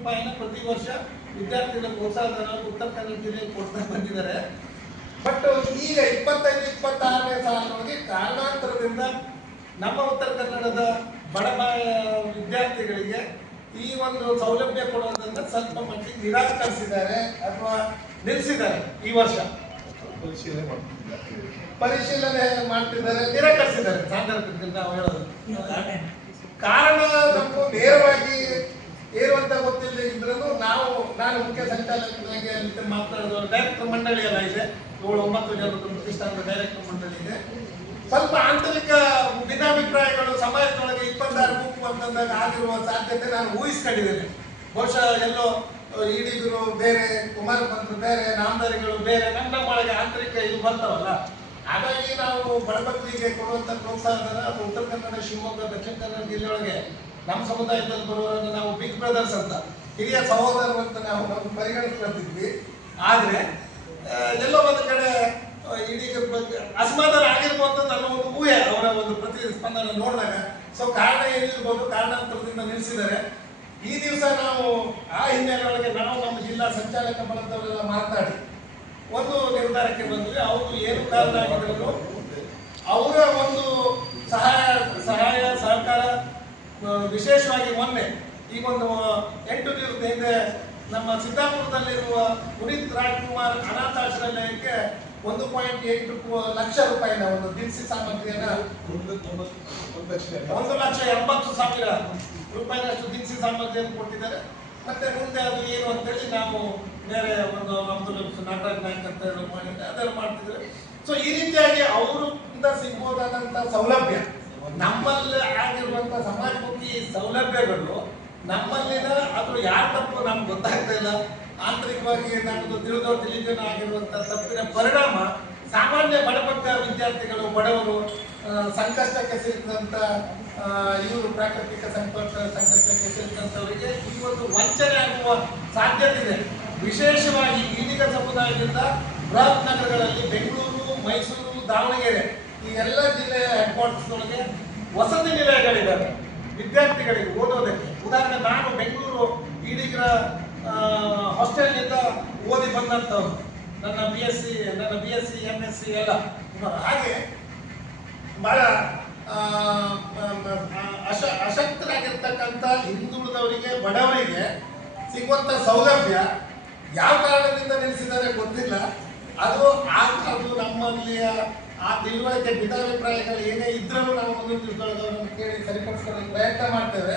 ರೂಪಾಯಿನ ಪ್ರತಿ ವರ್ಷ ವಿದ್ಯಾರ್ಥಿಗಳ ಪ್ರೋತ್ಸಾಹಧನ ಉತ್ತರ ಕನ್ನಡ ಜಿಲ್ಲೆಯಲ್ಲಿ ಕೊಡ್ತಾ ಬಂದಿದ್ದಾರೆ. ಬಟ್ ಈಗ 25-26ನೇ ಸಾಲಿನೊಳಗೆ ಕಾರಣಾಂತರದಿಂದ ನಮ್ಮ ಉತ್ತರ ಕನ್ನಡದ ಬಡ ವಿದ್ಯಾರ್ಥಿಗಳಿಗೆ ಈ ಒಂದು ಸೌಲಭ್ಯ ಕೊಡುವುದನ್ನು ಸ್ವಲ್ಪ ಮಟ್ಟಿಗೆ ನಿರಾಕರಿಸಿದ್ದಾರೆ ಅಥವಾ ನಿಲ್ಲಿಸಿದ್ದಾರೆ. ಈ ವರ್ಷ ಪರಿಶೀಲನೆ ಮಾಡ್ತಿದ್ದಾರೆ, ನಿರಾಕರಿಸಿದ್ದಾರೆ. ಸಾಧಾರಣ ನಾವು ಹೇಳೋದು ಕಾರಣ ನಮಗೂ ನೇರವಾಗಿ ಏನು ಅಂತ ಗೊತ್ತಿಲ್ಲದೆ ಇದ್ರೂ ನಾನು ಮುಖ್ಯ ಸಂಚಾಲಕನಾಗಿ ಅಲ್ಲಿ ಮಾತಾಡೋದು ಡೈರೆಕ್ಟರ್ ಮಂಡಳಿ ಎಲ್ಲ ಇದೆ, 7-9 ಜನರ ಪ್ರತಿಷ್ಠಾನದ ಡೈರೆಕ್ಟರ್ ಮಂಡಳಿ ಇದೆ. ಸ್ವಲ್ಪ ಆಂತರಿಕ ಭಿನ್ನಾಭಿಪ್ರಾಯಗಳು ಸಮಾಜದೊಳಗೆ 26 ಗುಂಪು ಅಂತಂದಾಗ ಆಗಿರುವ ಸಾಧ್ಯತೆ ನಾನು ಊಹಿಸ್ಕೊಂಡಿದ್ದೇನೆ. ಬಹುಶಃ ಎಲ್ಲೋ ಈಡಿಗರು ಬೇರೆ, ಕುಮಾರ ಪಂಥರು ಬೇರೆ, ನಾಮದಾರಿಗಳು ಬೇರೆ, ನಮ್ಮೊಳಗೆ ಆಂತರಿಕ ಇದು ಬರ್ತಾವಲ್ಲ. ಹಾಗಾಗಿ ನಾವು ಬಡಬಗ್ಗರಿಗೆ ಕೊಡುವಂಥ ಪ್ರೋತ್ಸಾಹಧನ ಅಥವಾ ಉತ್ತರ ಕನ್ನಡ, ಶಿವಮೊಗ್ಗ, ದಕ್ಷಿಣ ಕನ್ನಡ ಜಿಲ್ಲೆಯೊಳಗೆ ನಮ್ಮ ಸಮುದಾಯದಲ್ಲಿ ಬರುವವರನ್ನು ನಾವು ಬಿಗ್ ಬ್ರದರ್ಸ್ ಅಂತ, ಹಿರಿಯ ಸಹೋದರರು ಅಂತ ನಾವು ಪರಿಗಣಿಸ್ಕೊಳ್ತಿದ್ವಿ. ಆದರೆ ಎಲ್ಲೋ ಒಂದು ಕಡೆ ಈಡಿಗರ ಬಗ್ಗೆ ಅಸಮಾಧಾನ ಆಗಿರ್ಬೋದು ಅಂತ ನನ್ನ ಒಂದು ಊಹೆ, ಅವರ ಒಂದು ಪ್ರತಿಸ್ಪಂದನೆ ನೋಡಿದಾಗ. ಸೊ ಕಾರಣ ಏನಿರ್ಬೋದು, ಕಾರಣಾಂತರದಿಂದ ನಿಲ್ಲಿಸಿದ್ದಾರೆ. ಈ ದಿವಸ ನಾವು ಆ ಹಿನ್ನೆಲೆಯೊಳಗೆ ನಾವು ನಮ್ಮ ಜಿಲ್ಲಾ ಸಂಚಾಲಕ ಬಳಗದವರೆಲ್ಲ ಮಾತನಾಡಿ ಒಂದು ನಿರ್ಧಾರಕ್ಕೆ ಬಂದ್ವಿ. ಅವರು ಏನು ಕಾರಣ ಆಗಿದ್ರು ಅವರ ಒಂದು ಸಹಾಯ ಸಹಕಾರ, ವಿಶೇಷವಾಗಿ ಮೊನ್ನೆ ಈಗ ಒಂದು 8 ದಿವಸದ ಹಿಂದೆ ನಮ್ಮ ಸಿದ್ದಾಪುರದಲ್ಲಿರುವ ಪುನೀತ್ ರಾಜ್ಕುಮಾರ್ ಅನಾಥಾಶ್ರಮಕ್ಕೆ 1.8 ಲಕ್ಷ ರೂಪಾಯಿನ ಒಂದು ದಿನಸಿ ಸಾಮಗ್ರಿಯನ್ನ 1,80,000 ರೂಪಾಯಿನಷ್ಟು ದಿನಸಿ ಸಾಮಗ್ರಿಯನ್ನು ಕೊಟ್ಟಿದ್ದಾರೆ. ಮತ್ತೆ ಮುಂದೆ ಅದು ಏನು ಅಂತೇಳಿ ನಾವು ಬೇರೆ ಒಂದು ನಮ್ದು ನಾಟಕ ನಾಯಕ ಅಂತ ಹೇಳಿ ಮಾಡಿದ್ರೆ ಅದೆಲ್ಲ ಮಾಡ್ತಿದ್ದಾರೆ. ಸೊ ಈ ರೀತಿಯಾಗಿ ಅವರಿಂದ ಸಿಗ್ಬೋದಾದಂಥ ಸೌಲಭ್ಯ, ನಮ್ಮಲ್ಲಿ ಆಗಿರುವಂಥ ಸಮಾಜಮುಖಿ ಸೌಲಭ್ಯಗಳು ನಮ್ಮಲ್ಲಿನ ಅದು ಯಾರ ತಪ್ಪು ನಮ್ಗೆ ಗೊತ್ತಾಗ್ತಾ ಇಲ್ಲ. ಆಂತರಿಕವಾಗಿ ನಮ್ಮದು ತಿಳಿದೇನ ಆಗಿರುವಂಥ ತಪ್ಪಿನ ಪರಿಣಾಮ ಸಾಮಾನ್ಯ ಬಡಬಗ್ಗ ವಿದ್ಯಾರ್ಥಿಗಳು, ಬಡವರು, ಸಂಕಷ್ಟಕ್ಕೆ ಸಿಲುಕಿದಂಥ ಇವರು ಪ್ರಾಕೃತಿಕ ಸಂಕಷ್ಟಕ್ಕೆ ಸಿಲುಕಿದಂಥವರಿಗೆ ಈ ಒಂದು ವಂಚನೆ ಆಗುವ ಸಾಧ್ಯತೆ ಇದೆ. ವಿಶೇಷವಾಗಿ ಈಡಿಗ ಸಮುದಾಯದಿಂದ ಬೃಹತ್ ನಗರಗಳಲ್ಲಿ ಬೆಂಗಳೂರು, ಮೈಸೂರು, ದಾವಣಗೆರೆ ಈ ಎಲ್ಲ ಜಿಲ್ಲೆಯ ಹೆಡ್ ಕ್ವಾರ್ಟರ್ಸ್ನೊಳಗೆ ವಸತಿ ನಿಲಯಗಳಿದ್ದಾವೆ ವಿದ್ಯಾರ್ಥಿಗಳಿಗೆ ಓದೋದಕ್ಕೆ. ಉದಾಹರಣೆ, ನಾನು ಬೆಂಗಳೂರು ಈಡಿಗರ ಹಾಸ್ಟೆಲ್ನಿಂದ ಓದಿ ಬಂದಂಥವ್ರು, ನನ್ನ ಬಿ ಎಸ್ ಸಿ MSc ಎಲ್ಲ. ಹಾಗೆ ಬಹಳ ಅಶಕ್ತರಾಗಿರ್ತಕ್ಕಂಥ ಹಿಂದುಳಿದವರಿಗೆ, ಬಡವರಿಗೆ ಸಿಗುವಂಥ ಸೌಲಭ್ಯ ಯಾವ ಕಾರಣದಿಂದ ನಿಲ್ಲಿಸಿದ್ದಾರೆ ಗೊತ್ತಿಲ್ಲ. ಅದು ನಮ್ಮಲ್ಲಿಯ ಆ ತಿಳುವಳಿಕೆ ಭಿನ್ನಾಭಿಪ್ರಾಯಗಳು ಏನೇ ಇದ್ರೂ ನಾವು ಮುಂದಿನ ದಿವಸದೊಳಗೆ ಅವರನ್ನು ಕೇಳಿ ಸರಿಪಡಿಸಲು ಪ್ರಯತ್ನ ಮಾಡ್ತೇವೆ.